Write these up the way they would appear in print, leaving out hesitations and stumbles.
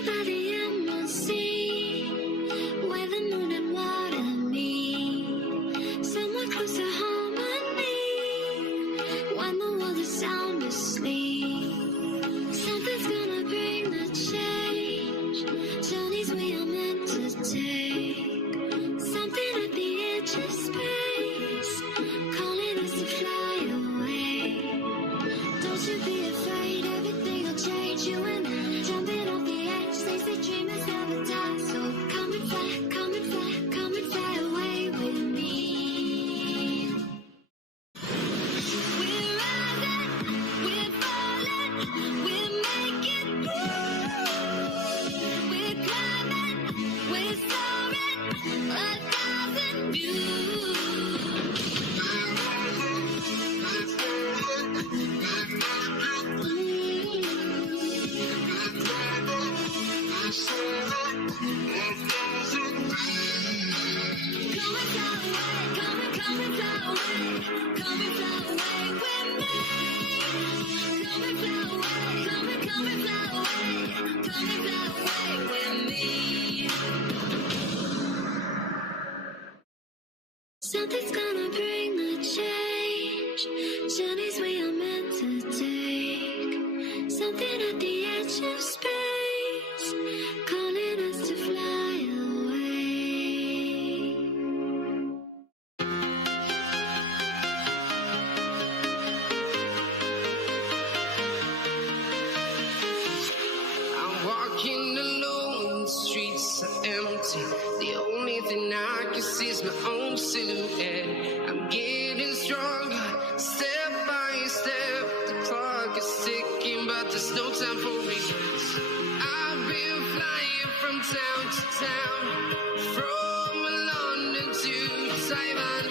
Somewhere by the emerald sea, where the moon and water meet. Somewhere close to harmony, when the world is sound asleep. Something's gonna bring the change, journeys we are meant to take. Something at the edge of space, calling us to fly away. Don't you be afraid, everything will change. You and I, jumping off the edge. They say dreamers never die, so come and fly, come and fly, come and fly away with me. We're rising, we're falling, we're making moves. We're climbing, we're soaring, 1,000 views. Something's gonna bring the change, journeys we are meant to take. Something at the edge of space, calling us to fly away. I'm walking alone, the streets are empty. The only thing I can see is my own silhouette. I'm getting stronger, step by step. The clock is ticking, but there's no time for regrets. I've been flying from town to town, from London to Taiwan.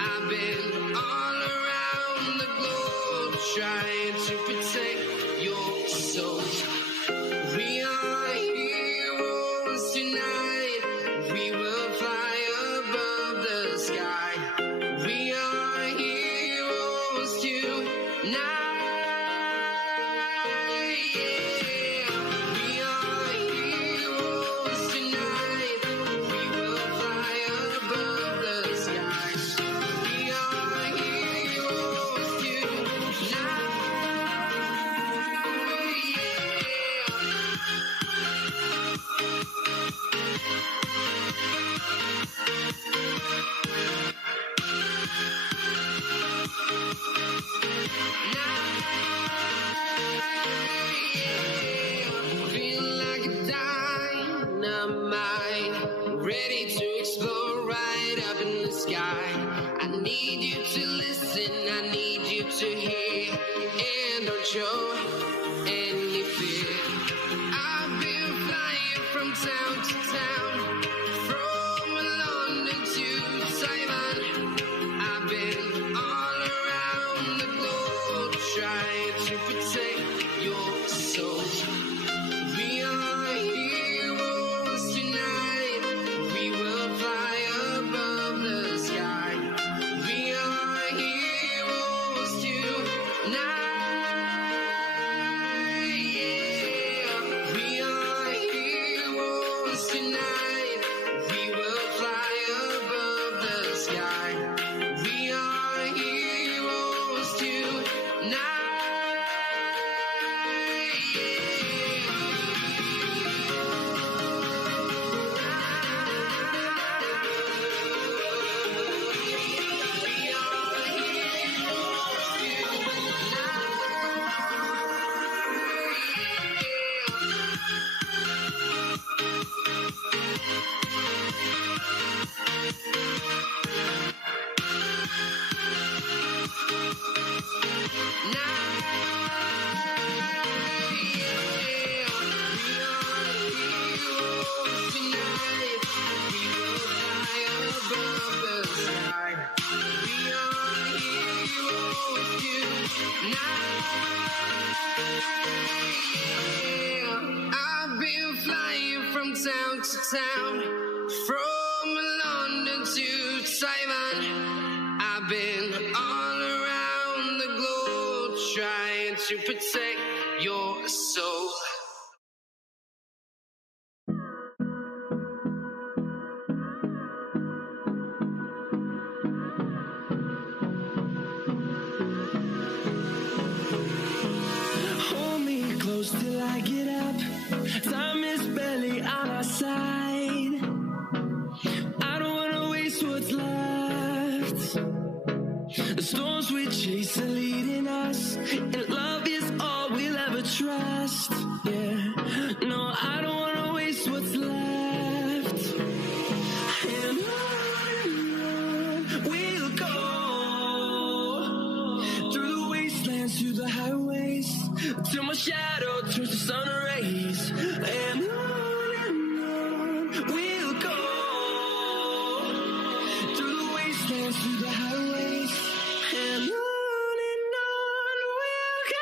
I've been all around the globe, trying to protect your soul. We are heroes tonight. We will fly above the sky. We are heroes tonight. Yeah. We are heroes tonight. We will fly above the sky. We are heroes tonight. Feel like a dynamite, ready to explode right up in the sky. I need you to listen, I need you to hear, and don't show any fear. I've been flying from town to town, from London to Taiwan. I've been all around the globe, trying to protect your soul. We are heroes tonight. We will fly above the sky. We are heroes tonight. Yeah. We are heroes tonight. We will fly above the sky. We are heroes tonight. I've been flying from town to town, from London to Taiwan. I've been all around the globe, trying to protect your soul. till my shadow turns to sun rays, and on we'll go through the wastelands, through the highways, and on we'll go.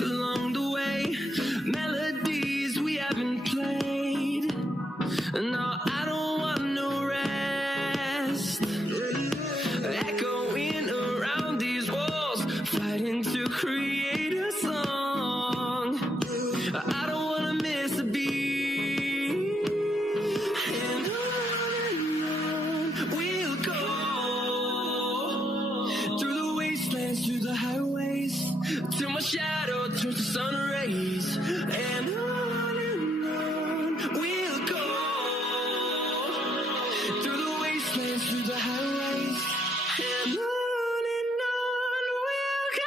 Along the way, melodies we haven't played. No, I don't want no rest. Echoing around these walls, fighting to create a song. I don't want to miss a beat. And on we'll go through the wastelands, through the highways, till my shadow turns to sun rays, and on we'll go through the wastelands, through the highways, and on we'll go.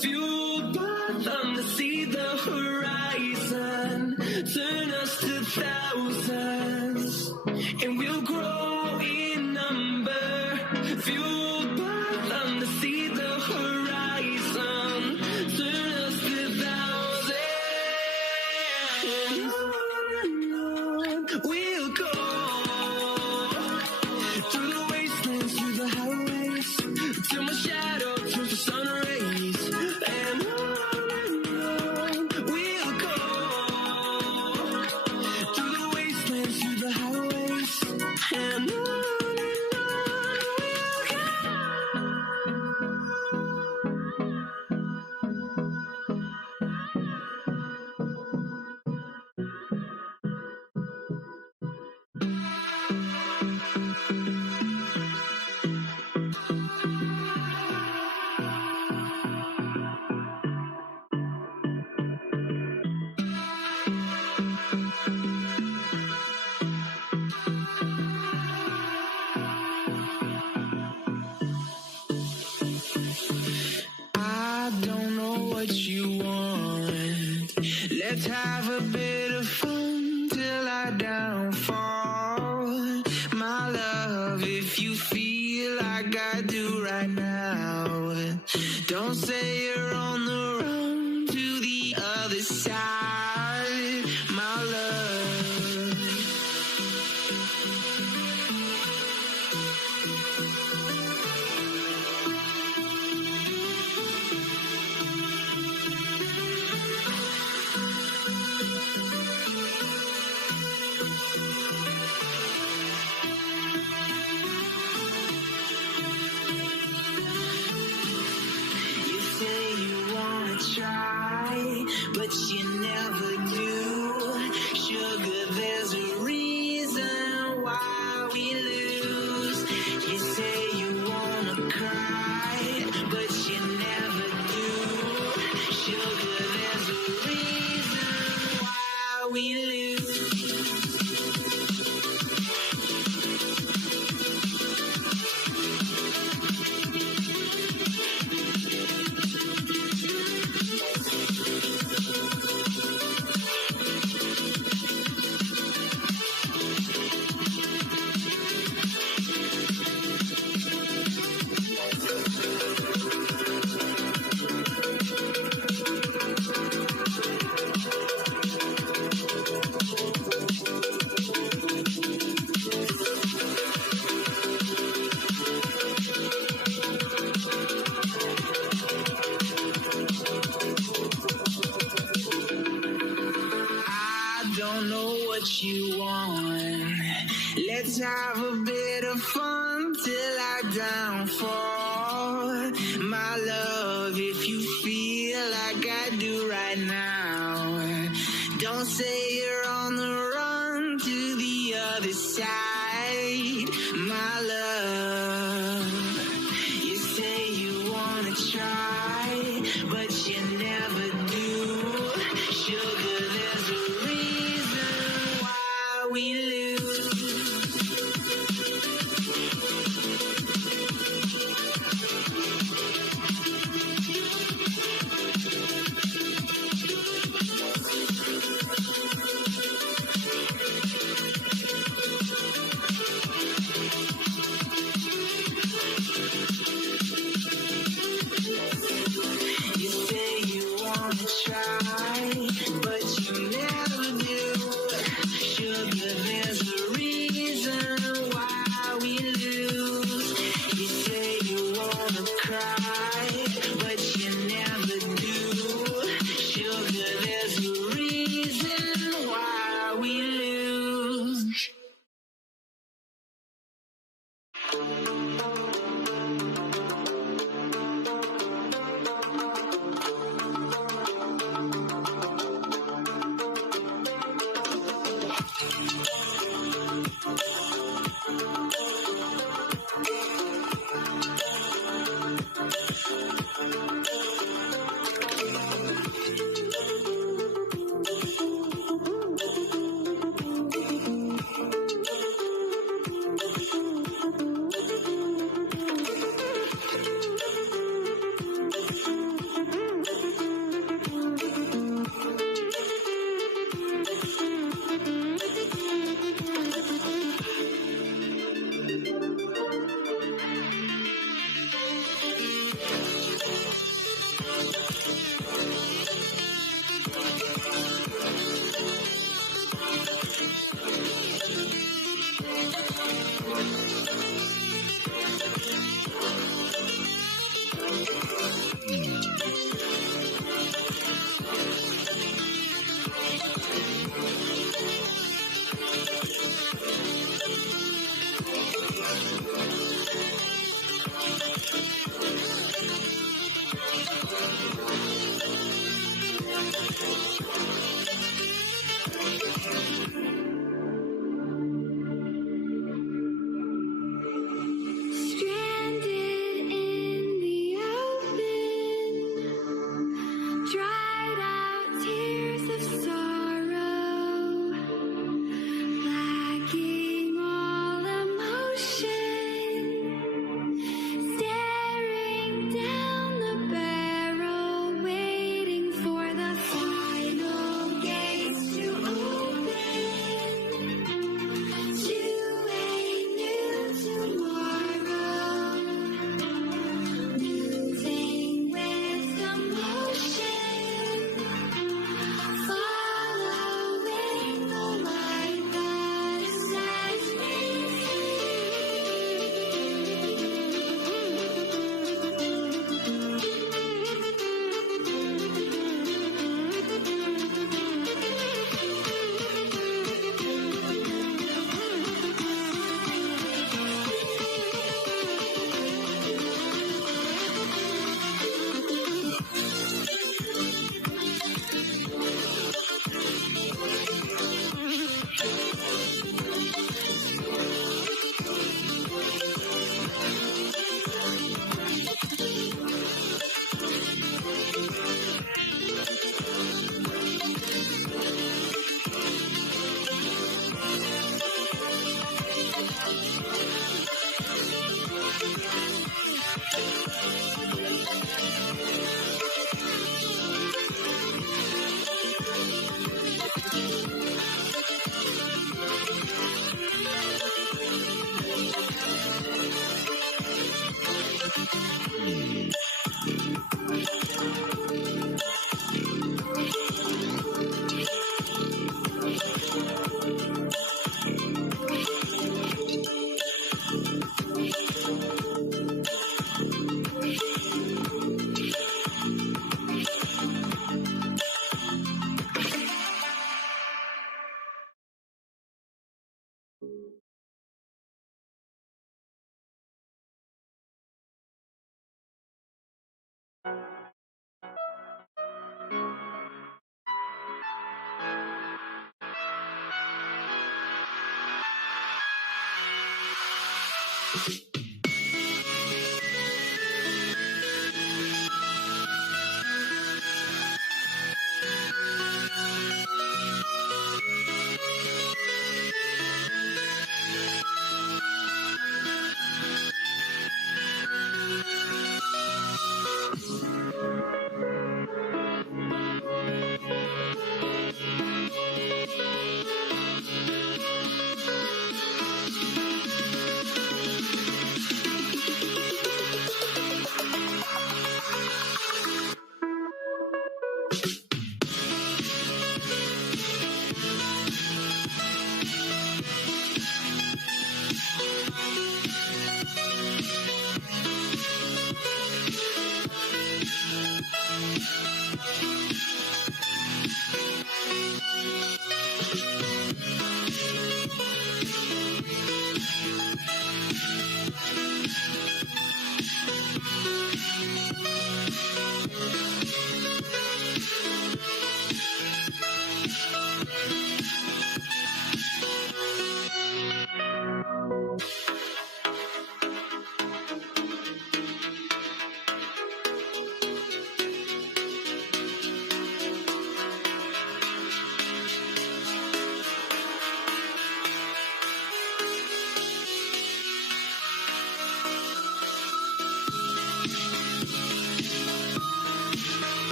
Fueled by thunder, see the horizon, turn us to thousands, and we'll grow in number. Fueled by thunder, see the horizon, turn us to thousands, and on we'll go through the wastelands, through the highways, till my shadow turns to sun rays. What you want, let's have a bit of fun till I downfall. My love, if you feel like I do right now, don't say you're on the run to the other side, my love. Say Let's have a bit of fun till I downfall. My love, if you feel like I do right now, don't say you're on the run to the other side. My love, you say you wanna try, but you never do. Sugar, there's a reason why we lose. You say you wanna try, but you never do. Sugar, there's a reason why we lose. You say you wanna cry, but you never do. Sugar, there's a reason why we lose.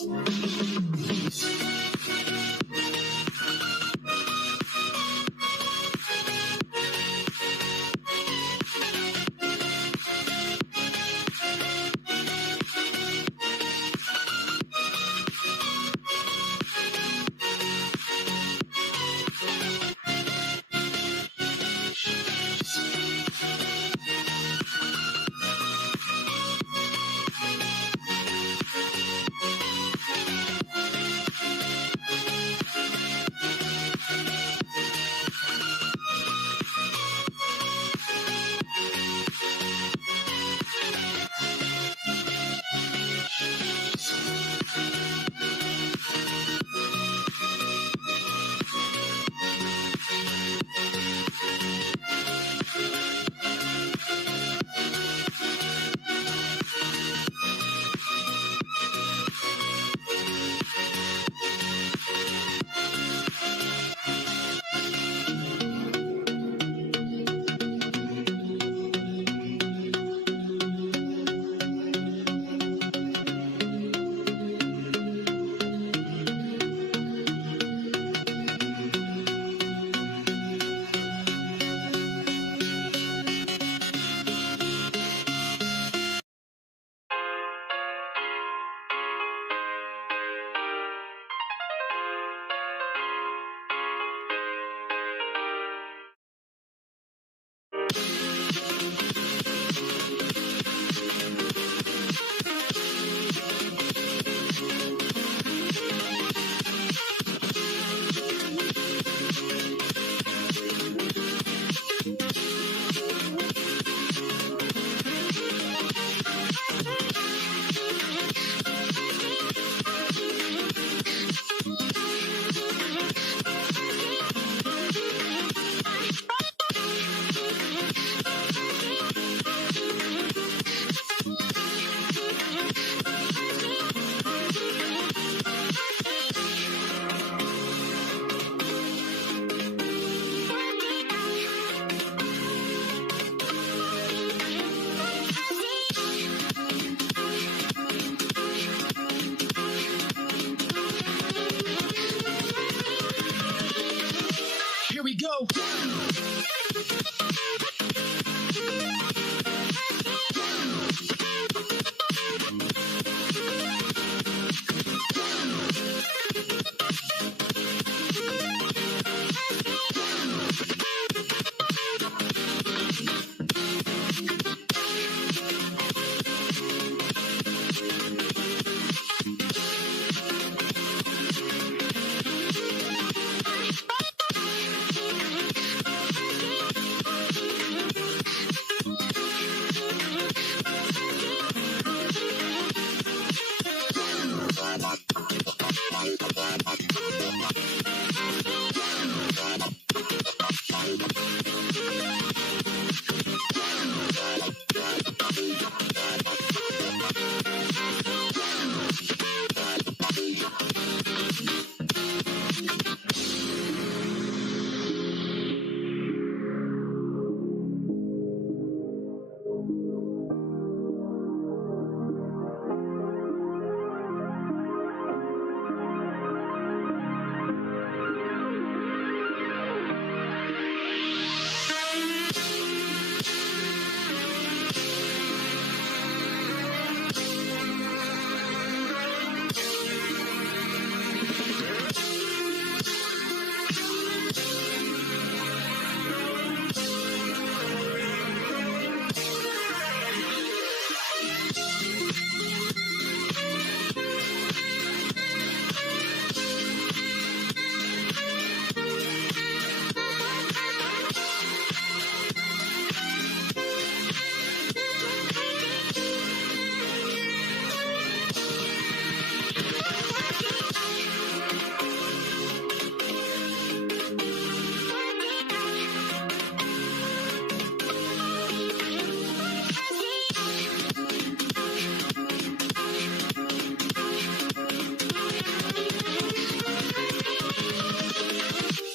Here we go.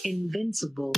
Invincible.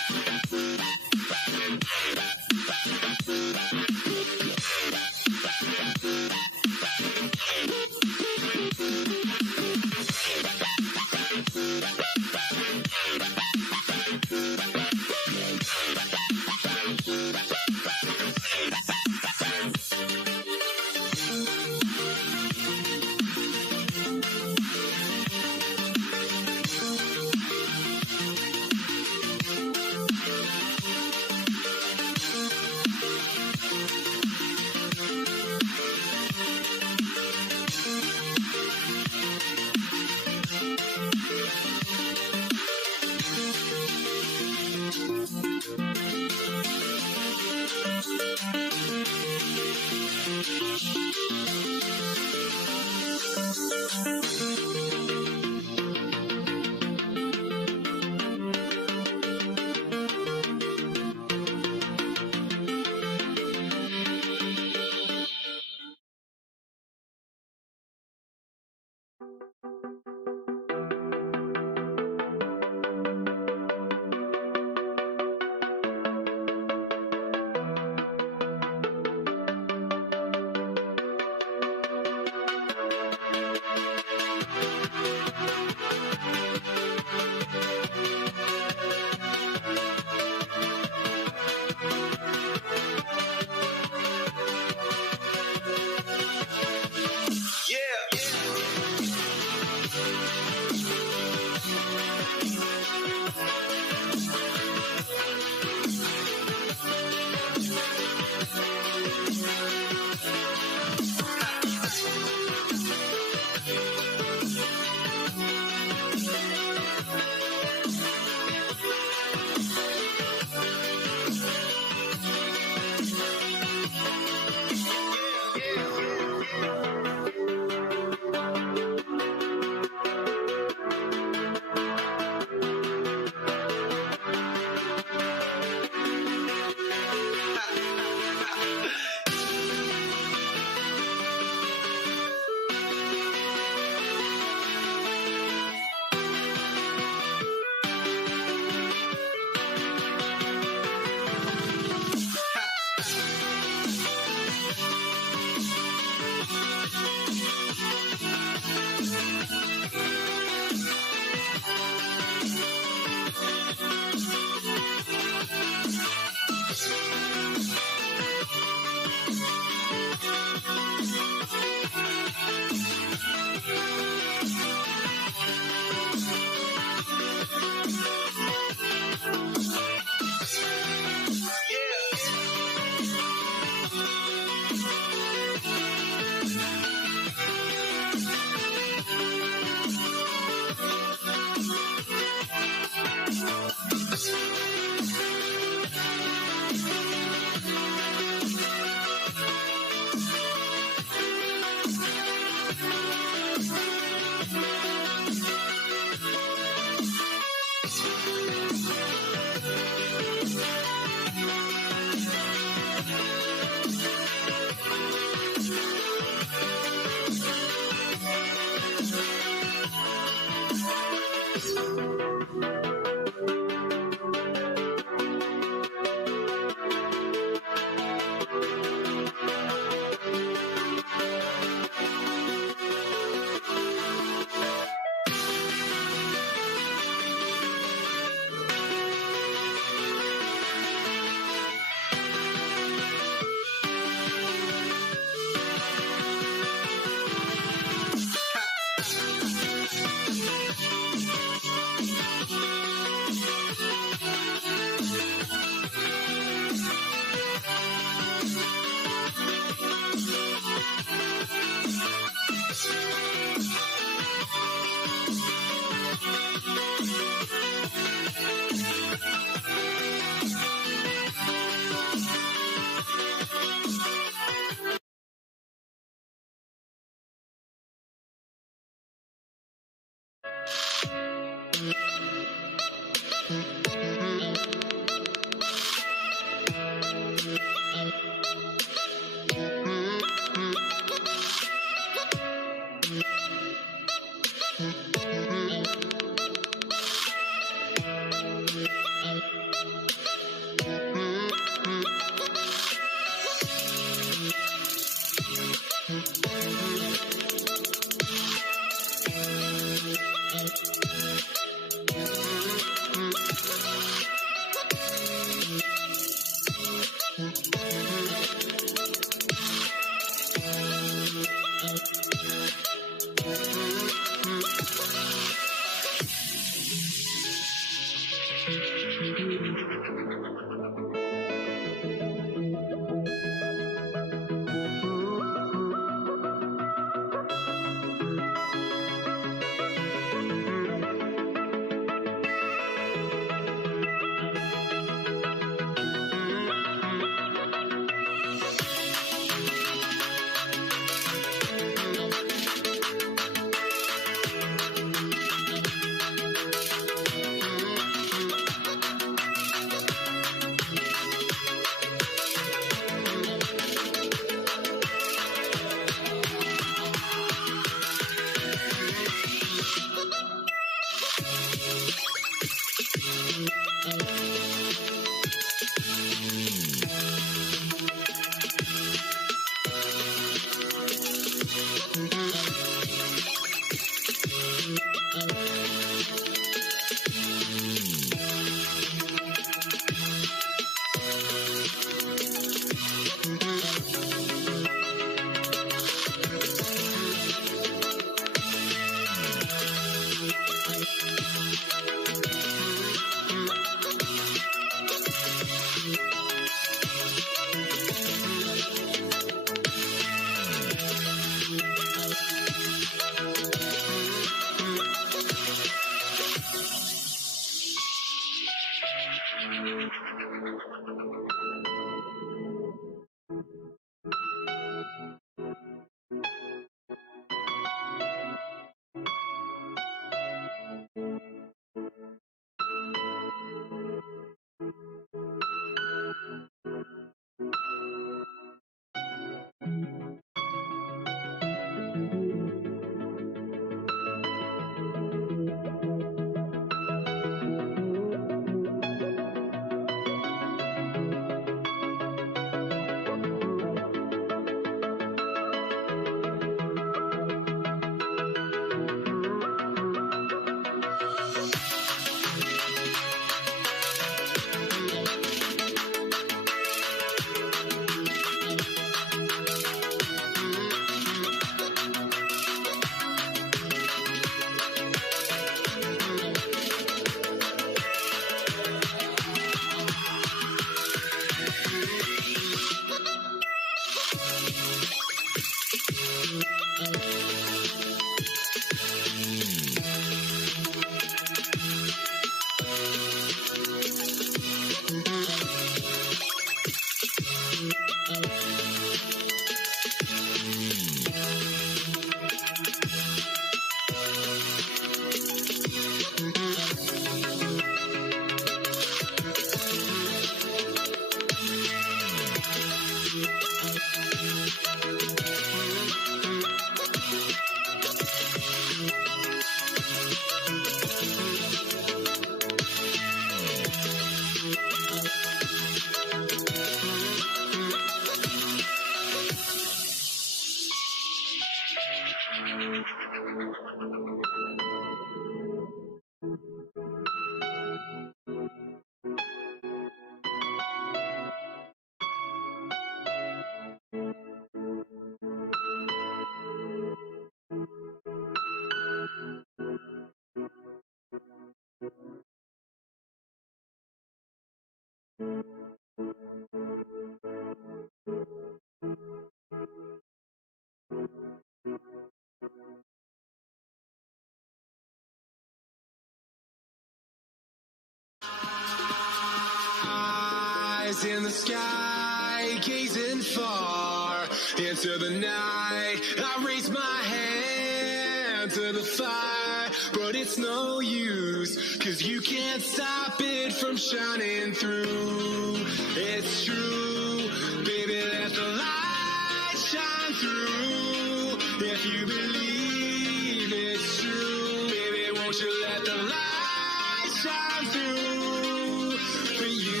Eyes in the sky, gazing far into the night. I raise my hand to the fire, but it's no use, 'cause you can't stop it from shining through. It's true, baby, let the light shine through. If you believe it's true, baby, won't you let the light shine through for you.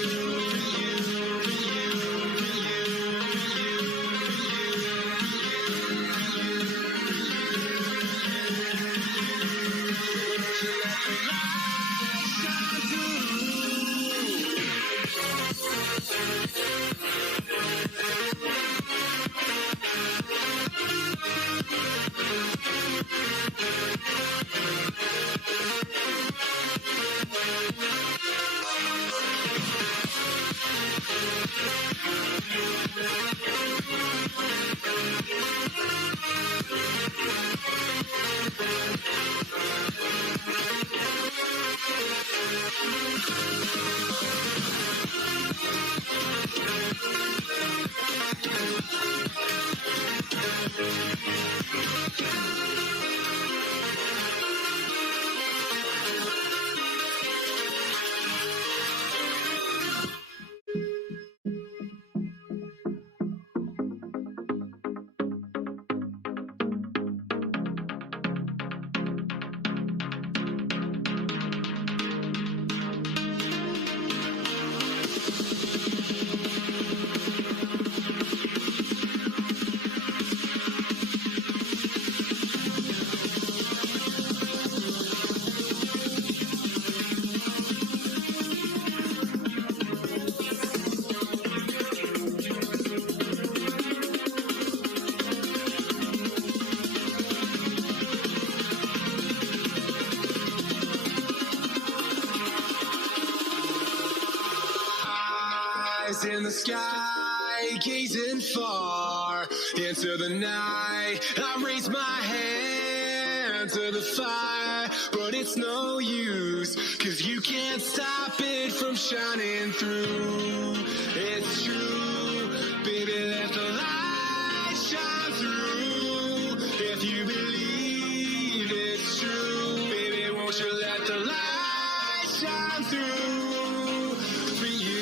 In the sky, gazing far into the night. I raise my hand to the fire, but it's no use, 'cause you can't stop it from shining through. It's true, baby, let the light shine through. If you believe it's true, baby, won't you let the light shine through for you.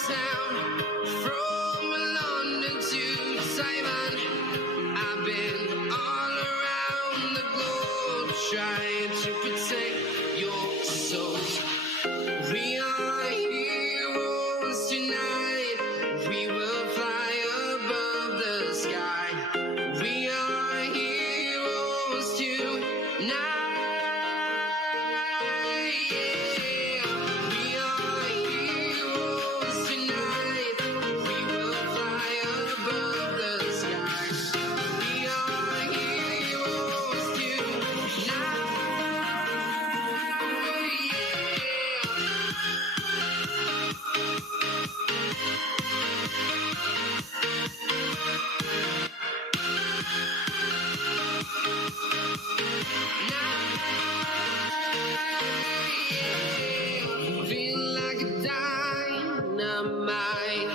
town, from London to Taiwan. I've been all around the globe trying to protect your soul. We are heroes tonight. We will fly above the sky. We are heroes tonight. Yeah. We are heroes tonight. We will fly above the sky. We are heroes tonight. Yeah. Feel like a dynamite,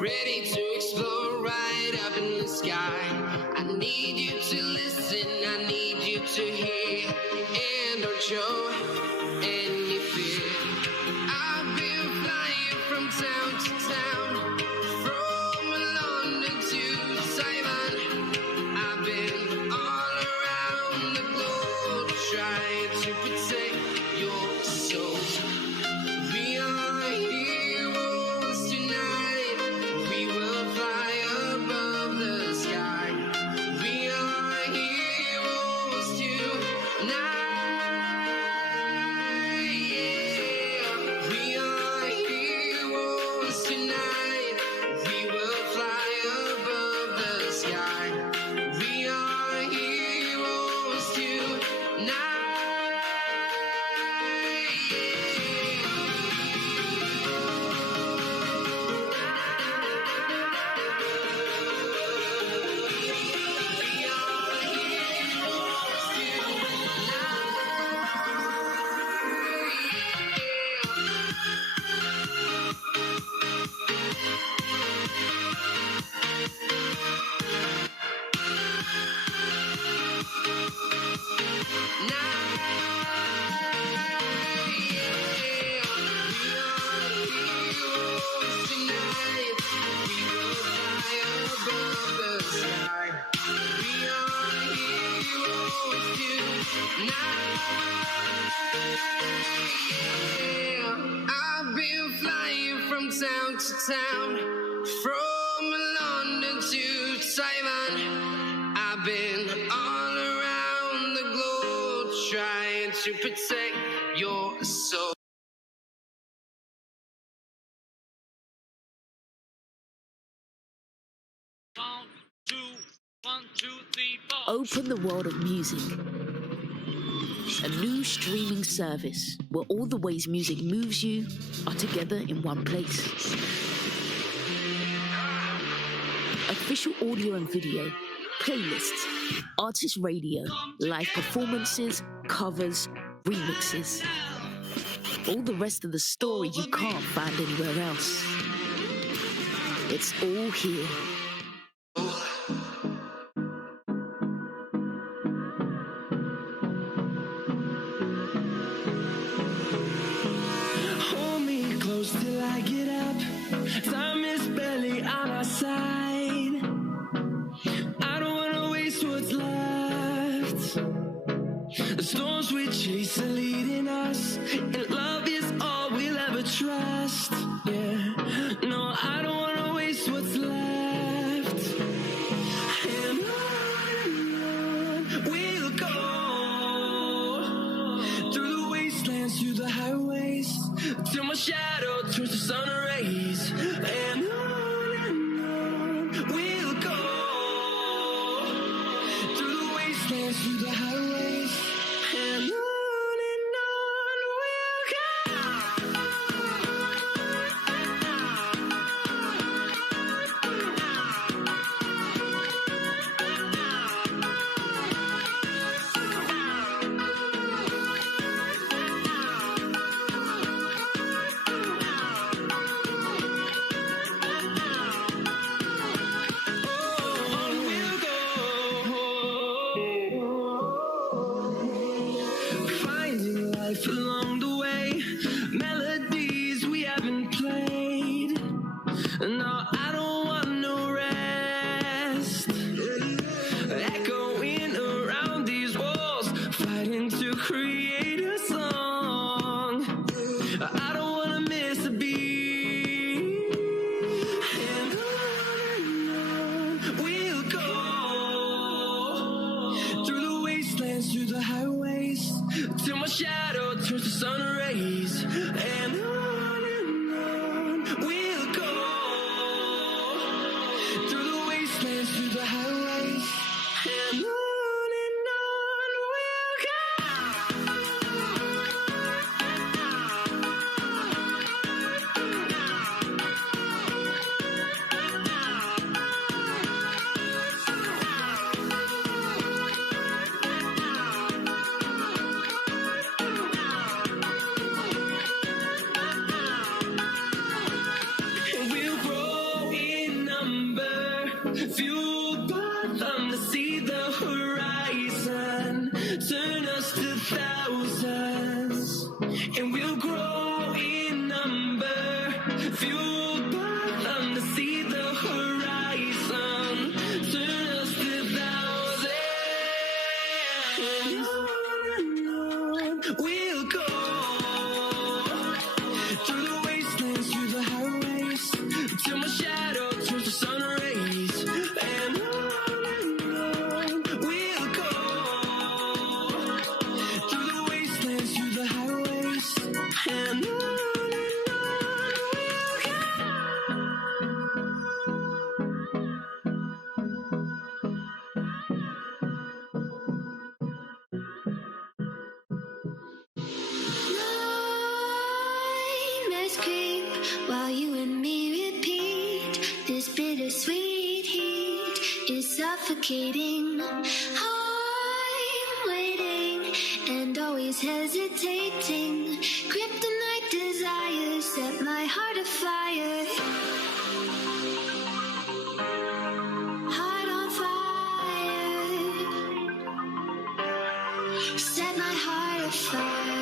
ready to explode right up in the sky. I need you to listen, I need you to hear, and don't show any fear. I've been flying from town to town, from London to Taiwan. I've been all around the globe trying to protect your soul. We are heroes tonight. We will fly above the sky. We are heroes tonight. Yeah. We are heroes tonight. We will fly above the sky. We are heroes tonight. I've been flying from town to town, from London to Taiwan. I've been all around the globe trying to protect your soul. Open the world of music. A new streaming service where all the ways music moves you are together in one place. Official audio and video, playlists, artist radio, live performances, covers, remixes. All the rest of the story you can't find anywhere else. It's all here. Hold me close till I get up. Time is barely on our side. I don't wanna waste what's left. The storms we chase are leading us, and love is all we'll ever trust. Yeah, no, I don't wanna waste what's left. No, I don't want no rest. Echoing around these walls, fighting to create a song. I don't wanna miss a beat. And on we'll go, through the wastelands, through the highways, till my shadow turns to sun rays. And on we'll go, through the wastelands, through the highways, and on we'll go. We'll grow in number, fueled by them to see the horizon, turn us to thousands. And we'll grow in number, fueled by them to see the horizon, turn us to thousands. And on we'll go, through the wastelands, through the highways, till my shadow turns to sun rays. And on we'll go, through the wastelands, through the highways, and on we'll go. Nightmares creep while you and me repeat. This bittersweet heat is suffocating. I'm waiting and always hesitating. Kryptonite desires set my heart afire. Heart on fire. Set my heart afire.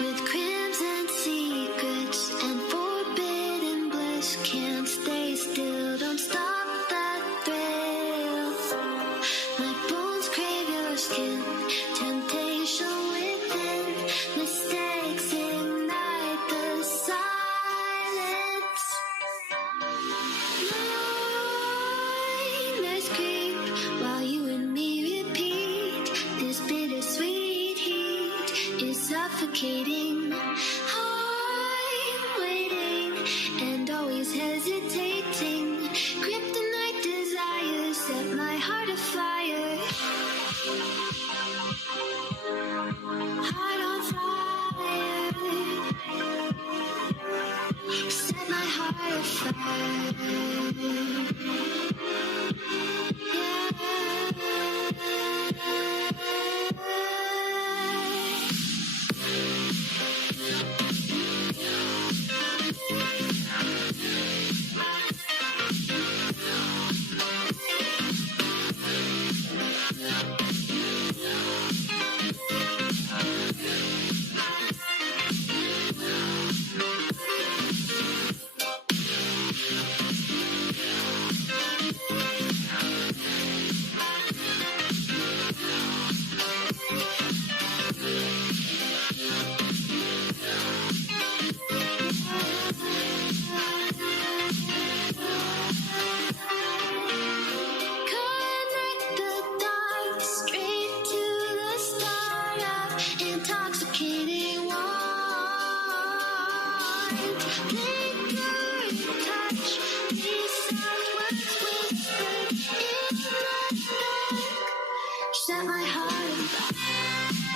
With crimson secrets and forbidden bliss, can't stay still, don't stop that thrill. My bones crave your skin, temptation within, mistakes ignite the silence. Nightmares creep while you and me repeat. This bittersweet heat is suffocating. I'm waiting and always hesitating. Kryptonite desires set my heart afire. Heart on fire. Set my heart afire. white, lingering touch. These soft words whispered in the dark set my heart on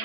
I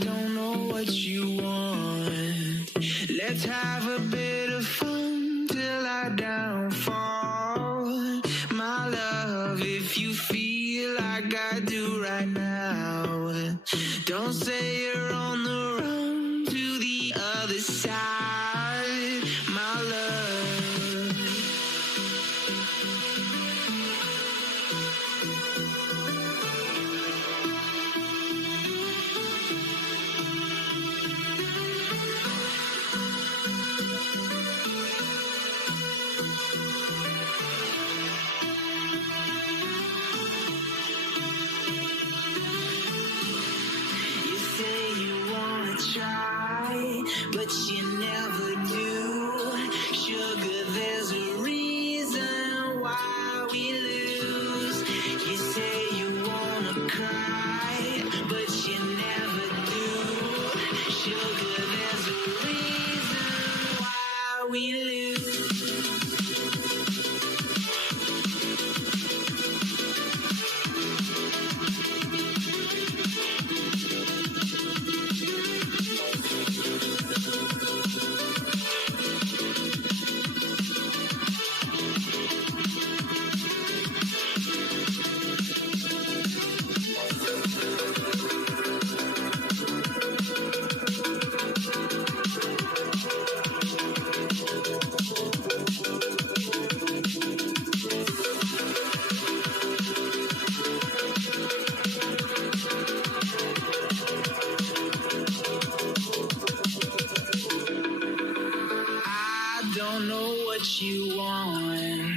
don't know what you want. Let's have a bit of fun till I downfall. My love, if you feel like I do right now, don't say you're on the run to the other side. My love. You say you wanna try, but you never do. Sugar, there's a reason why we lose. You say you wanna cry, but you never do. Sugar, there's a reason why we lose. I don't know what you want.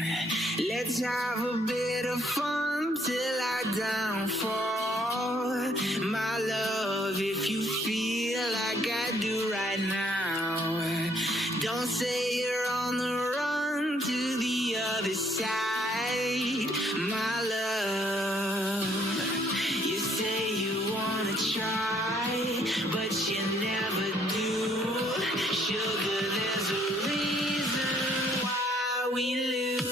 Let's have a bit of fun till I downfall. My love, if you feel like I do right now, don't say you're on the run to the other side. My love, you say you wanna try, but you never do. Sugar, there's a reason why we lose.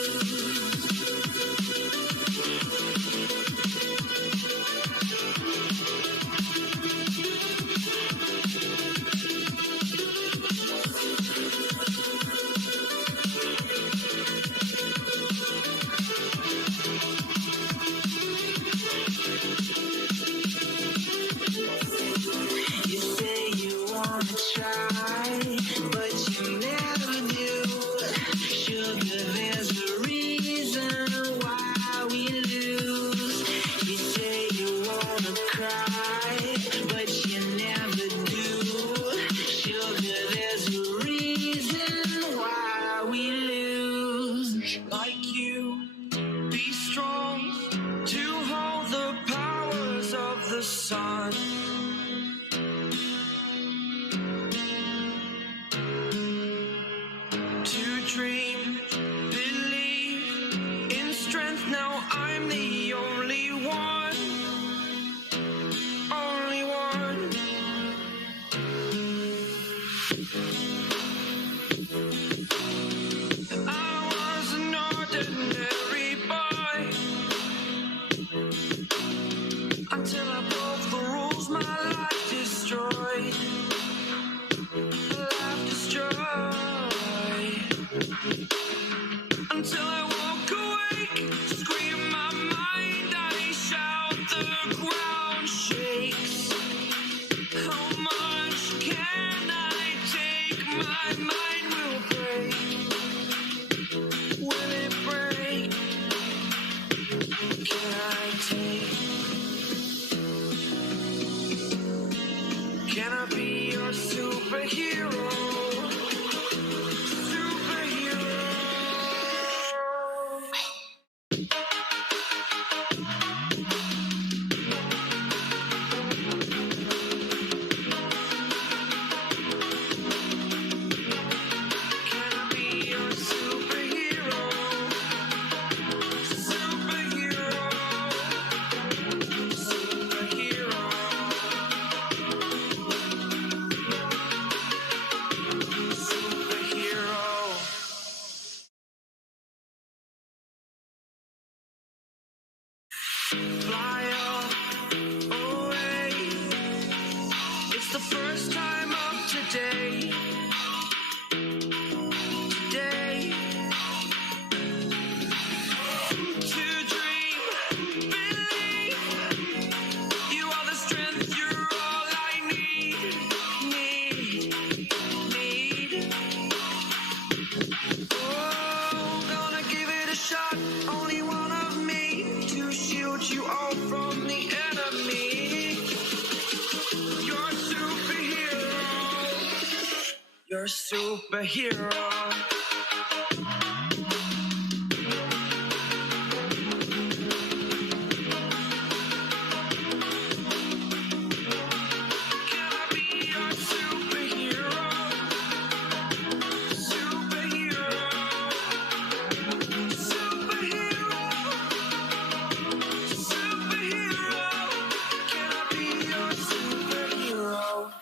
fly away. It's the first time of today. Today. To dream, believe. You are the strength, you're all I need. Oh, gonna give it a shot. Only one of me to shield you all from the enemy. You're a superhero. You're a superhero. Can I be your superhero? Superhero. Superhero. Superhero. Can I be your superhero?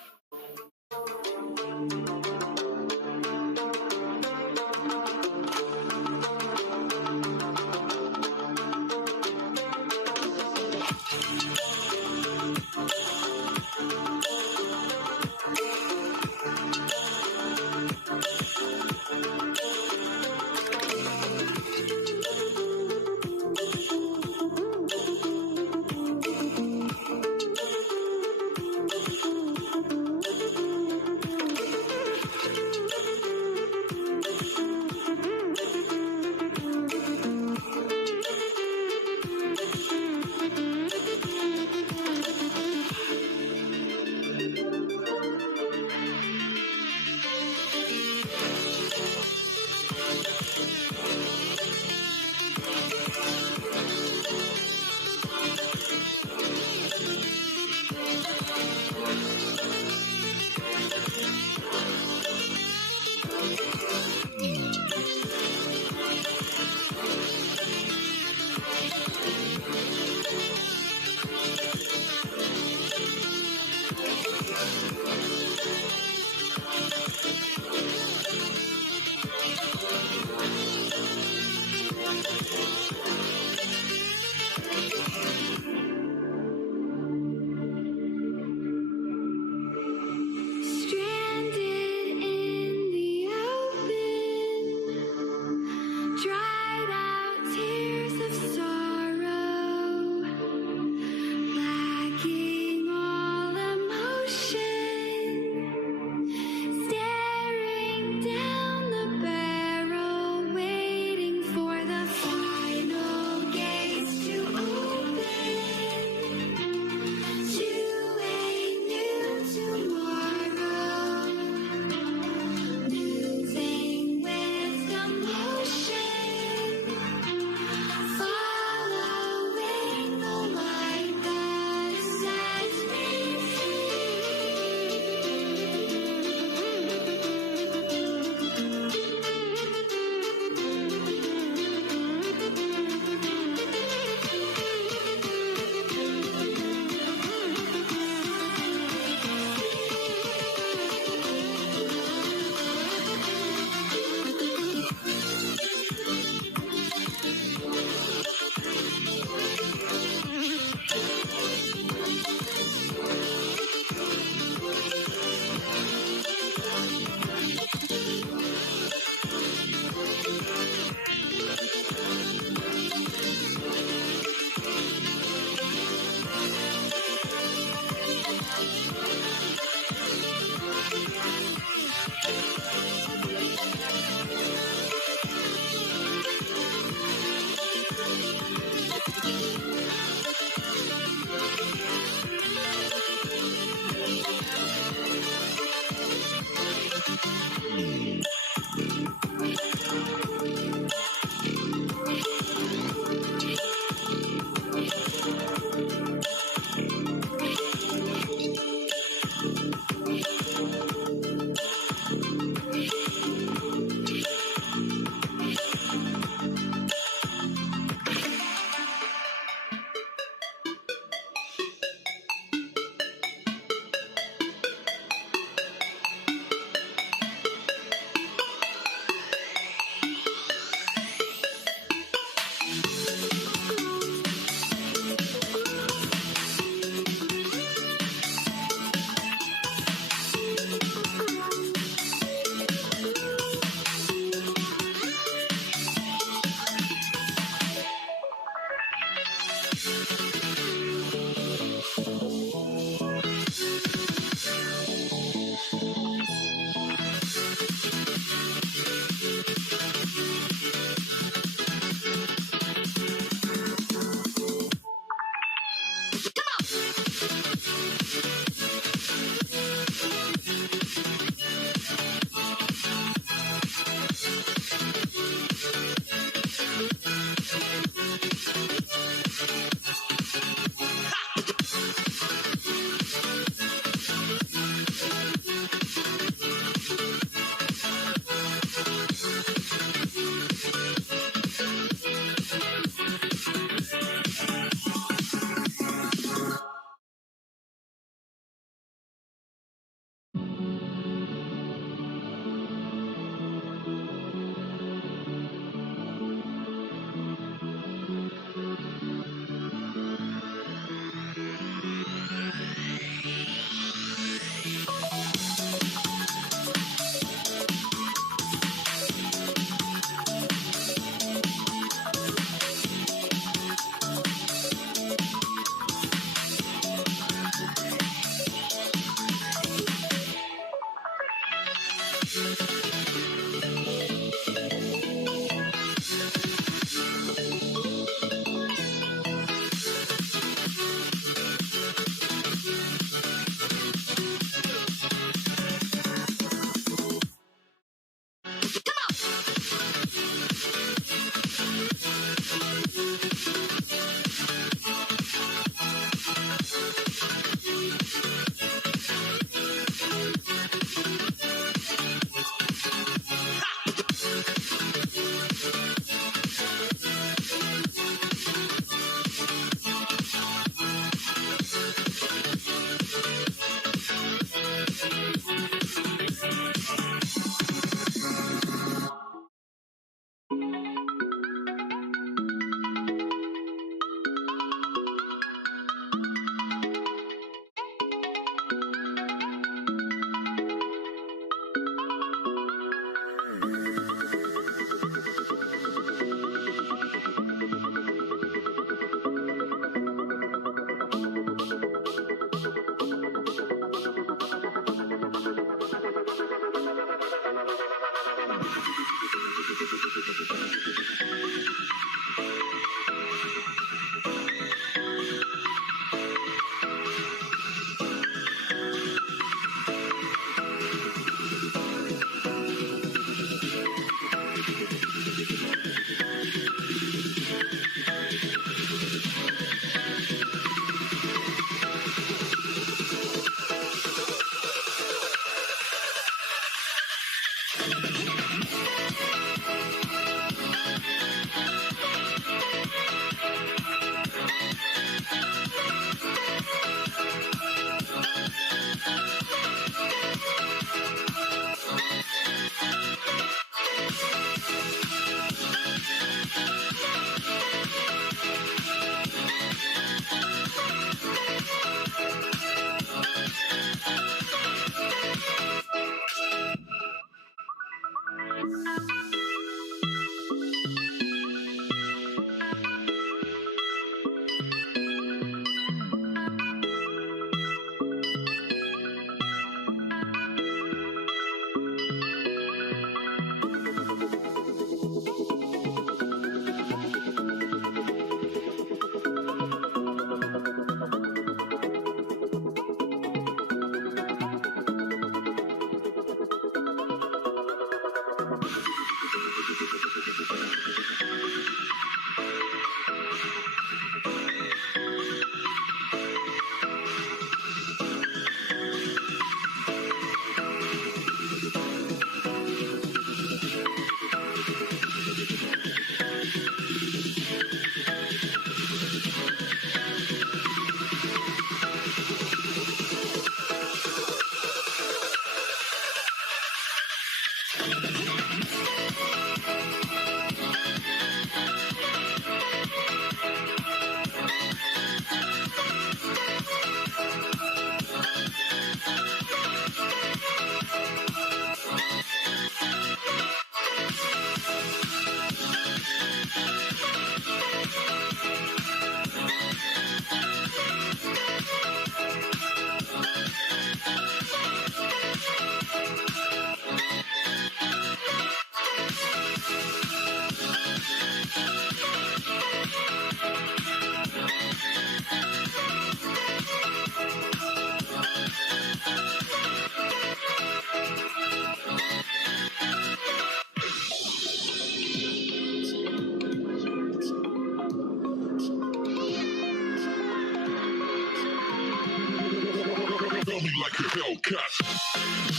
me like a Hellcat.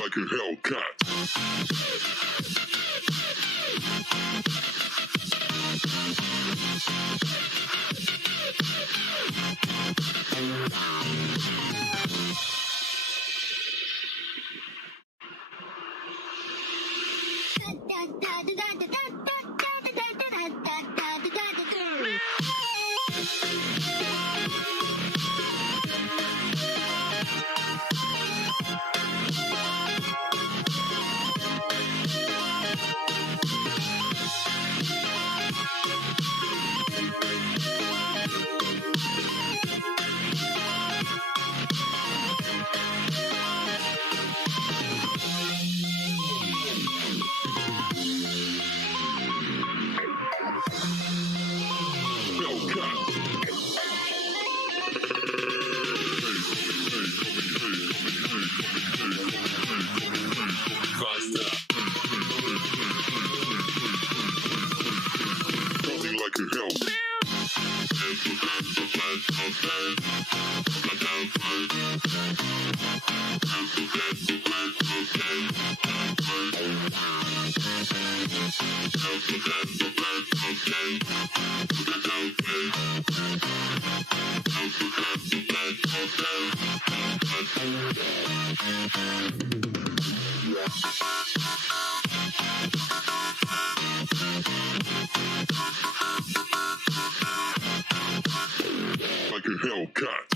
Like a Hellcat. Like a Hellcat. Like a Hellcat.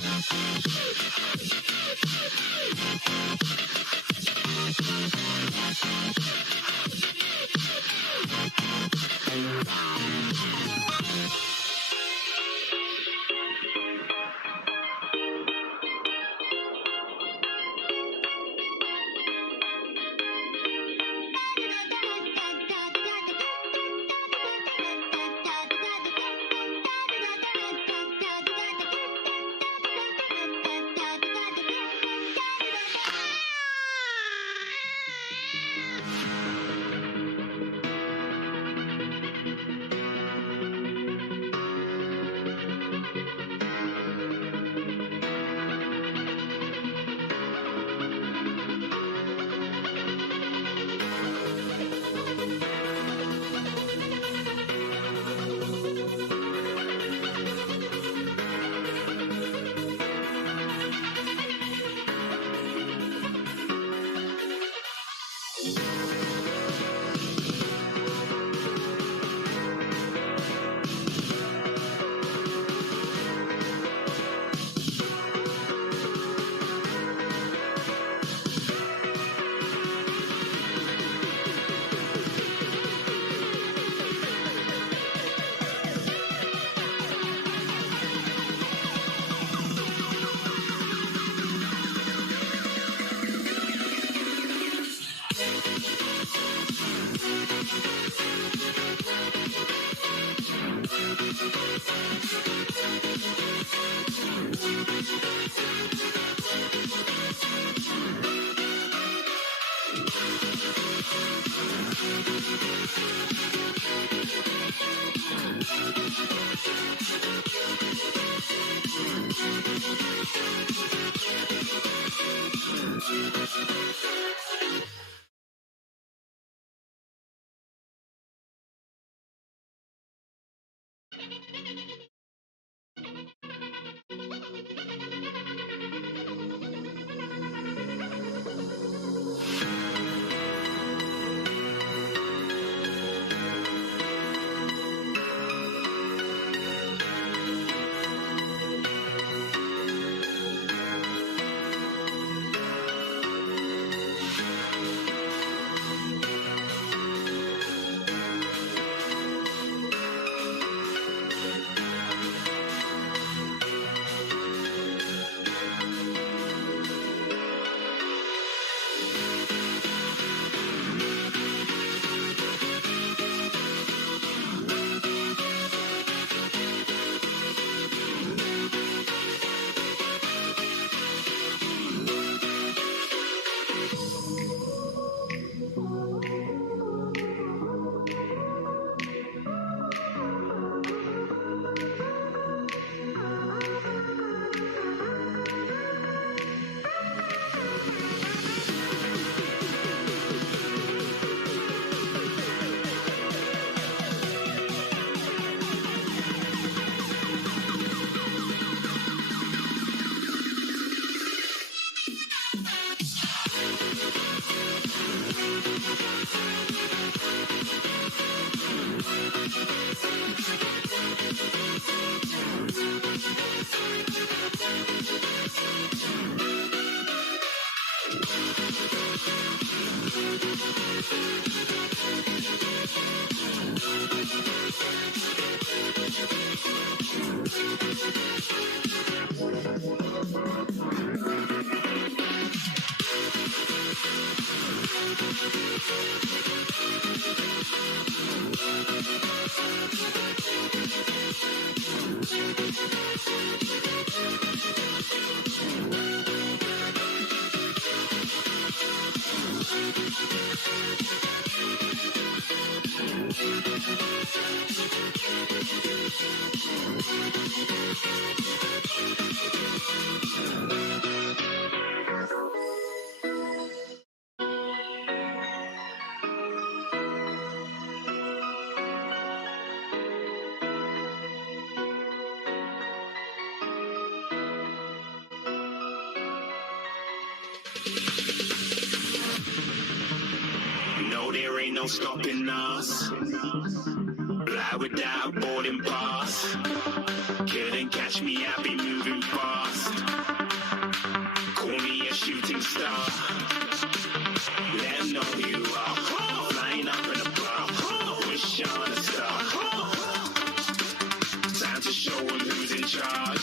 No, there ain't no stopping us. Fly without boarding pass. Couldn't catch me, I be moving fast. Call me a shooting star. Let 'em know who you are. Flying up in a bar. Wish on a star. Time to show 'em who's in charge.